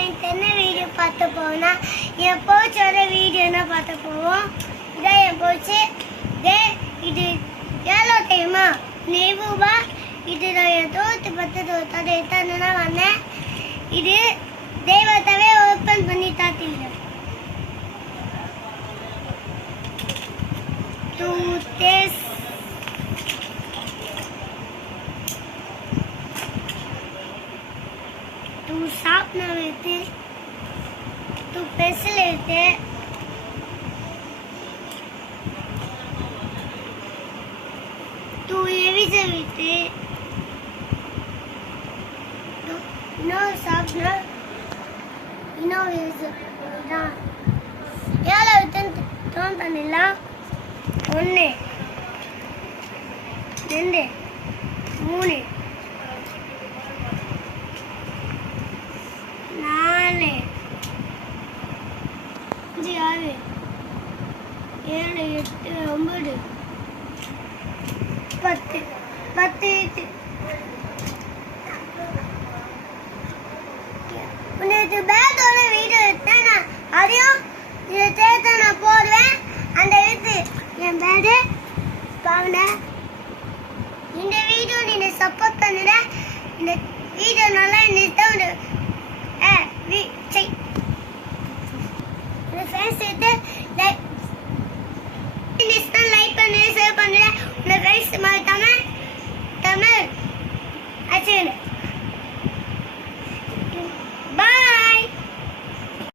Friends என்ன video பார்த்து போவோம்னா என் போச்சோட வீடியோனா பார்த்து போவோம். இதான் என் போச்சு. இது எவ்வளோ டைமா நெய்வா இது நான் தோத்து பத்து தோத்தாது எத்தனை வந்தேன். இது தெய்வத்தாவே ஓப்பன் பண்ணி தாத்திங்க. तू साफ ना रहते, तू पैसे लेते, तू ये भी चलते, तू नो साफ ना, इनो ये ना, यार इतने कौन बनेला, उन्ने, निंदे, मूने ஆறு 7 8 9 10 10 உனக்கு பேட்டோட வீடியோ எடுத்தேன். அதையும் இதை சேர்த்து நான் போடுவேன். அந்த இது என் பேடு பாவன. இந்த வீடியோ நீங்க சப்போர்ட் பண்ணுற. இந்த வீடியோ நல்லா இருந்துச்சு. ஃப்ரெண்ட்ஸ்